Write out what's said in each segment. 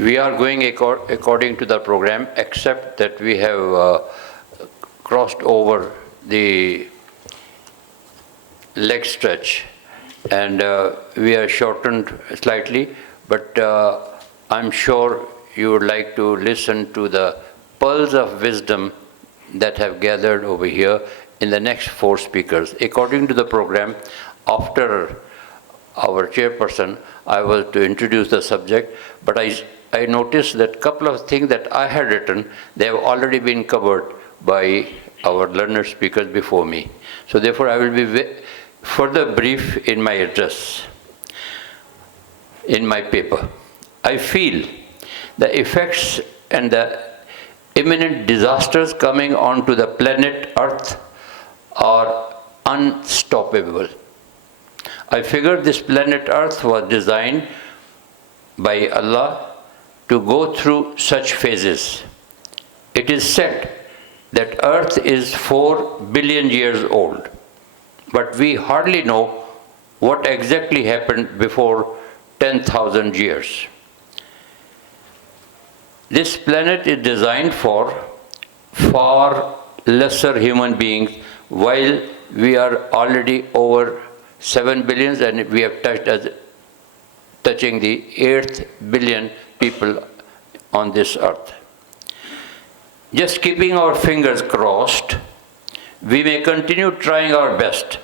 We are going according to the program, except that we have crossed over the leg stretch, and we are shortened slightly, but I'm sure you would like to listen to the pearls of wisdom that have gathered over here in the next 4 speakers. According to the program, after our chairperson, I was to introduce the subject, but I noticed that a couple of things that I had written, they have already been covered by our learned speakers before me. So therefore, I will be further brief in my address, in my paper. I feel the effects and the imminent disasters coming onto the planet Earth are unstoppable. I figure this planet Earth was designed by Allah to go through such phases. It is said that Earth is 4 billion years old, but we hardly know what exactly happened before 10,000 years. This planet is designed for far lesser human beings, while we are already over 7 billion and we have touching the 8th billion people on this earth. Just keeping our fingers crossed, we may continue trying our best,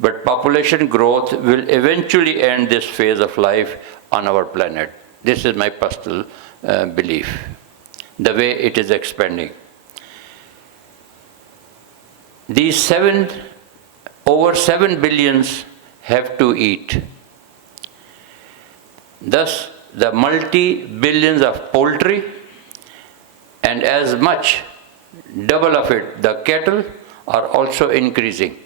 but population growth will eventually end this phase of life on our planet. This is my personal belief, the way it is expanding. These over 7 billions have to eat. Thus, the multi-billions of poultry and as much, double of it, the cattle are also increasing.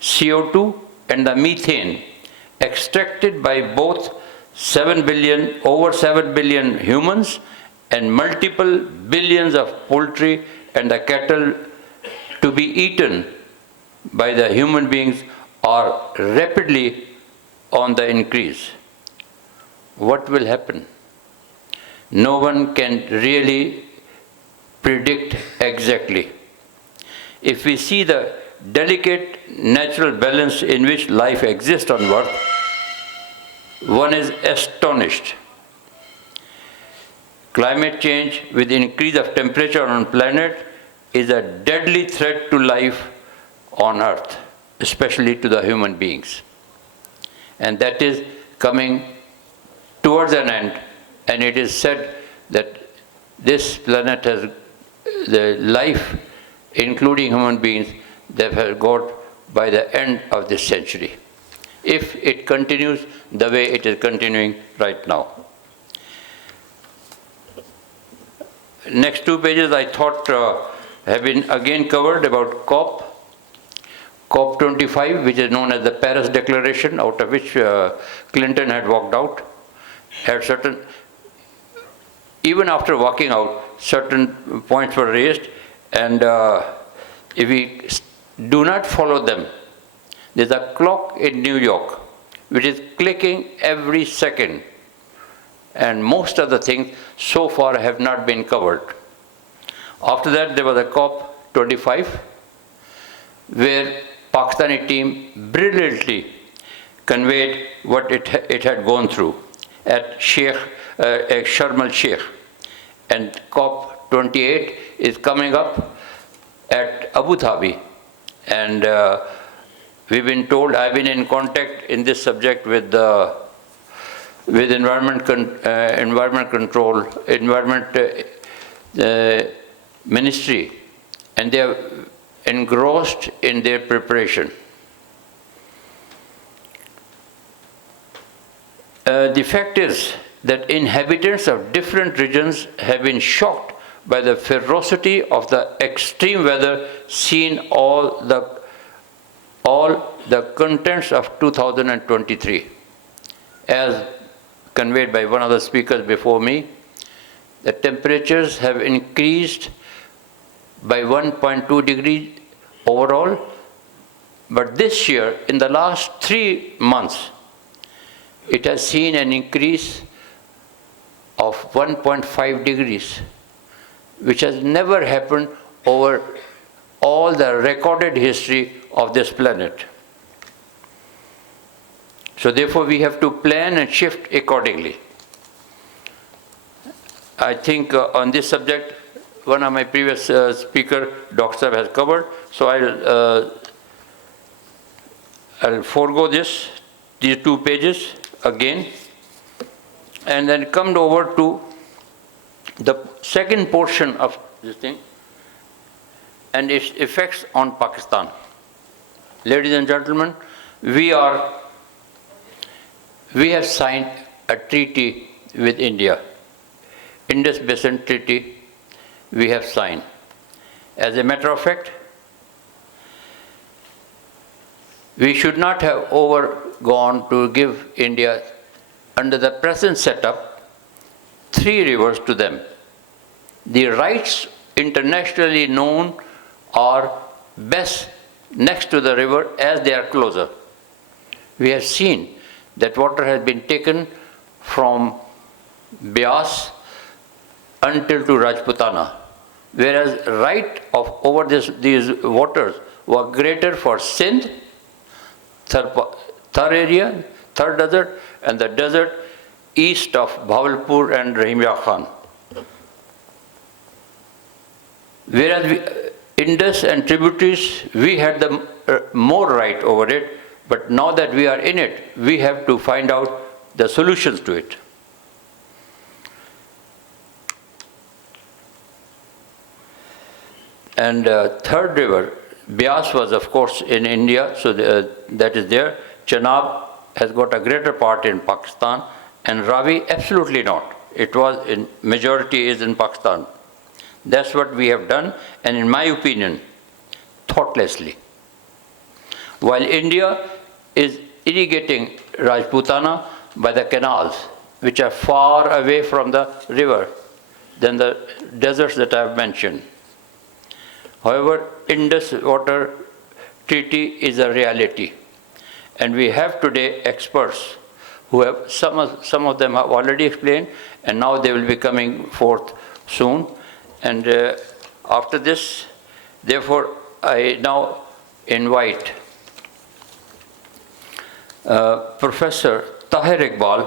CO2 and the methane extracted by both over 7 billion humans and multiple billions of poultry and the cattle to be eaten by the human beings are rapidly on the increase. What will happen? No one can really predict exactly. If we see the delicate natural balance in which life exists on Earth, one is astonished. Climate change with increase of temperature on planet is a deadly threat to life on Earth, especially to the human beings. And that is coming towards an end, and it is said that this planet has the life, including human beings, that have got by the end of this century, if it continues the way it is continuing right now. Next 2 pages I thought have been again covered about COP25, which is known as the Paris Declaration, out of which Clinton had walked out. Had certain, even after walking out, certain points were raised, and if we do not follow them, there's a clock in New York which is clicking every second, and most of the things so far have not been covered. After that, there was a COP25 where Pakistani team brilliantly conveyed what it had gone through at Sharm el-Sheikh, and COP28 is coming up at Abu Dhabi, and we've been told, I've been in contact in this subject with environment ministry, and they are engrossed in their preparation. The fact is that inhabitants of different regions have been shocked by the ferocity of the extreme weather seen all the contents of 2023. As conveyed by one of the speakers before me, the temperatures have increased by 1.2 degrees overall, but this year, in the last 3 months, it has seen an increase of 1.5 degrees, which has never happened over all the recorded history of this planet. So therefore we have to plan and shift accordingly. I think on this subject, one of my previous speaker, Dr. Saab, has covered, so I'll forego these 2 pages again, and then come over to the second portion of this thing and its effects on Pakistan. Ladies and gentlemen, we have signed a treaty with India, Indus Basin Treaty we have signed. As a matter of fact, we should not have overgone to give India, under the present setup, 3 rivers to them. The rights internationally known are best next to the river as they are closer. We have seen that water has been taken from Beas until to Rajputana, whereas right of over these waters were greater for Sindh, Thar area, Thar desert, and the desert east of Bhavalpur and Rahimya Khan. Whereas Indus and tributaries, we had the more right over it, but now that we are in it, we have to find out the solutions to it. And third river, Beas was of course in India, so that is there. Chenab has got a greater part in Pakistan, and Ravi absolutely not. It was in majority is in Pakistan. That's what we have done, and in my opinion, thoughtlessly. While India is irrigating Rajputana by the canals, which are far away from the river than the deserts that I have mentioned. However, Indus Water Treaty is a reality, and we have today experts who have, some of them have already explained, and now they will be coming forth soon. And after this, therefore, I now invite Professor Tahir Iqbal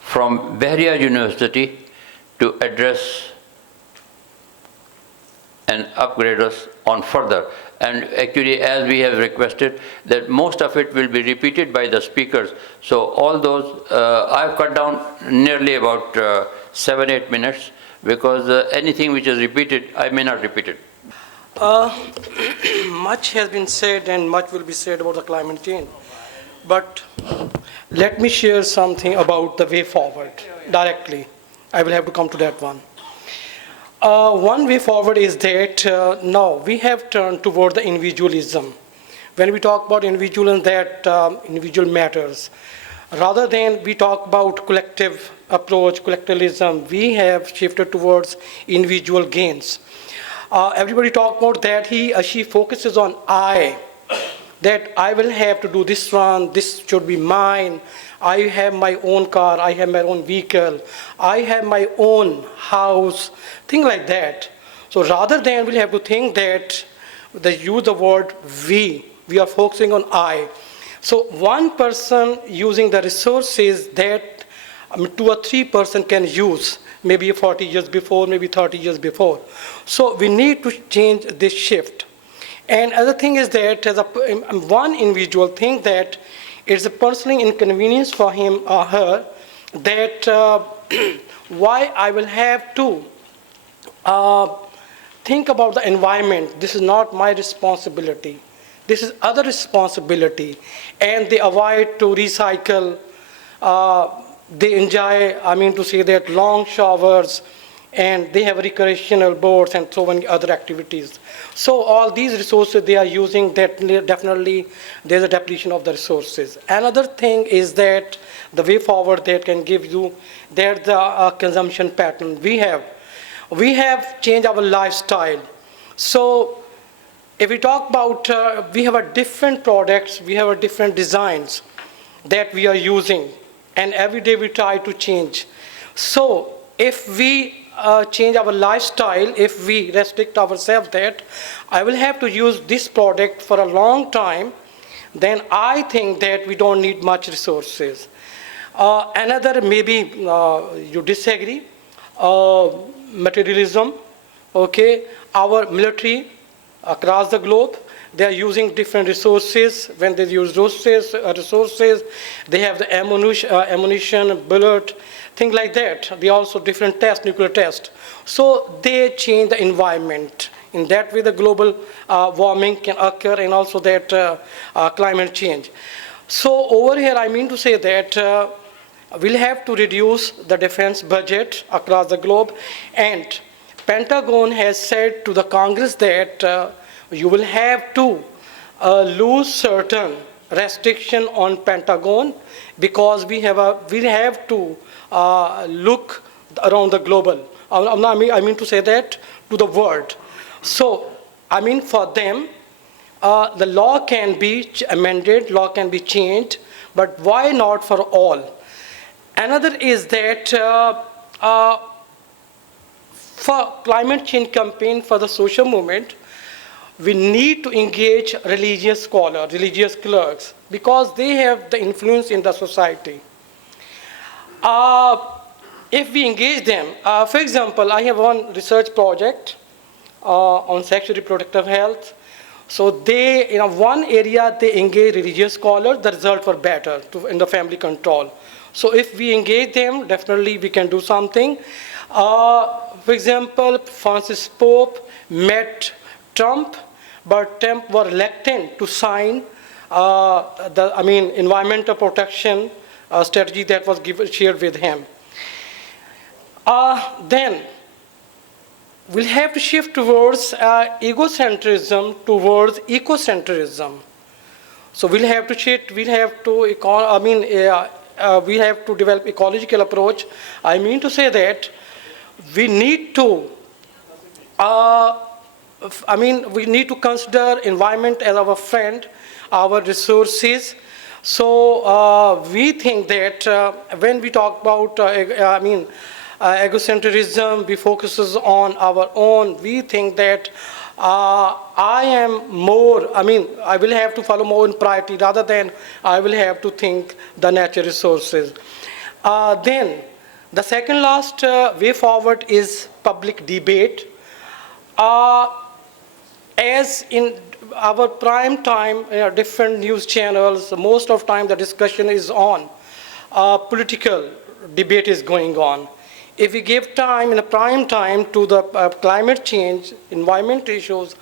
from Bahria University to address and upgrade us on further. And actually, as we have requested, that most of it will be repeated by the speakers. So all those, I've cut down nearly about 7-8 minutes, because anything which is repeated, I may not repeat it. Much has been said and much will be said about the climate change. But let me share something about the way forward directly. I will have to come to that one. One way forward is that now we have turned toward the individualism. When we talk about individualism, that individual matters. Rather than we talk about collective approach, collectivism, we have shifted towards individual gains. Everybody talk about that he or she focuses on I, that I will have to do this one, this should be mine, I have my own car, I have my own vehicle, I have my own house, things like that. So rather than we have to think that they use the word we are focusing on I. So one person using the resources that 2 or 3 persons can use, maybe 40 years before, maybe 30 years before. So we need to change this shift. And other thing is that as one individual think that it's a personal inconvenience for him or her that why I will have to think about the environment. This is not my responsibility. This is other responsibility. And they avoid to recycle. They enjoy, I mean to say that, long showers, and they have recreational boats and so many other activities. So all these resources they are using, that definitely there's a depletion of the resources. Another thing is that the way forward that can give you that the consumption pattern we have changed our lifestyle. So if we talk about, we have a different products, we have a different designs that we are using, and every day we try to change. So if we change our lifestyle, if we restrict ourselves that I will have to use this product for a long time, then I think that we don't need much resources. Another, maybe you disagree, materialism, okay, our military across the globe, they are using different resources. When they use resources, they have the ammunition, bullet, things like that. They also different tests, nuclear tests. So they change the environment. In that way, the global warming can occur, and also that climate change. So over here, I mean to say that we'll have to reduce the defense budget across the globe, and Pentagon has said to the Congress that you will have to lose certain restriction on Pentagon, because we have to look around the global. I mean to say that to the world. So I mean for them, the law can be amended, law can be changed, but why not for all? Another is that for climate change campaign, for the social movement, we need to engage religious scholars, religious clerks, because they have the influence in the society. If we engage them, for example, I have one research project on sexual reproductive health. So they, in one area, they engage religious scholars, the results were better in the family control. So if we engage them, definitely we can do something. For example, Francis Pope met Trump, but Trump was reluctant to sign environmental protection strategy that was shared with him. Then we'll have to shift towards egocentrism towards ecocentrism. So we'll have to shift. We have to develop ecological approach. I mean to say that we need to. We need to consider environment as our friend, our resources. So we think that when we talk about, egocentrism, we focuses on our own. We think that I will have to follow more in priority rather than I will have to think the natural resources. Then the second last way forward is public debate. As in our prime time, different news channels, most of the time the discussion is on. Political debate is going on. If we give time in a prime time to the climate change, environment issues,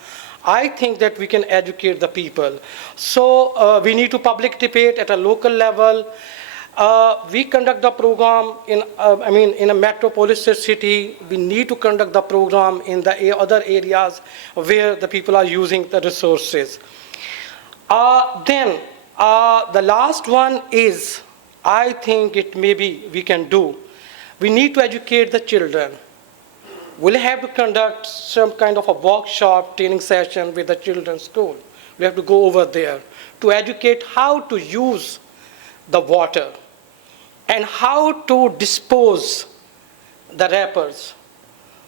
I think that we can educate the people. So we need to public debate at a local level. We conduct the program in a metropolis city. We need to conduct the program in the other areas where the people are using the resources. Then the last one is, I think it maybe we can do. We need to educate the children. We'll have to conduct some kind of a workshop, training session with the children's school. We have to go over there to educate how to use the water and how to dispose the wrappers.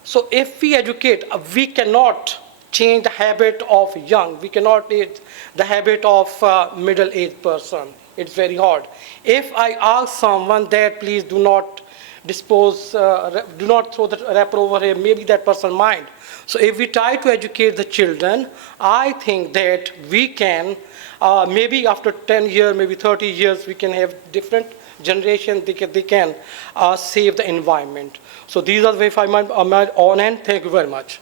So if we educate, we cannot change the habit of young. We cannot change the habit of middle-aged person. It's very hard. If I ask someone that please do not dispose, do not throw the wrapper over here, maybe that person might. So if we try to educate the children, I think that we can, maybe after 10 years, maybe 30 years, we can have different generation, they can save the environment. So these are the way I might on, and thank you very much.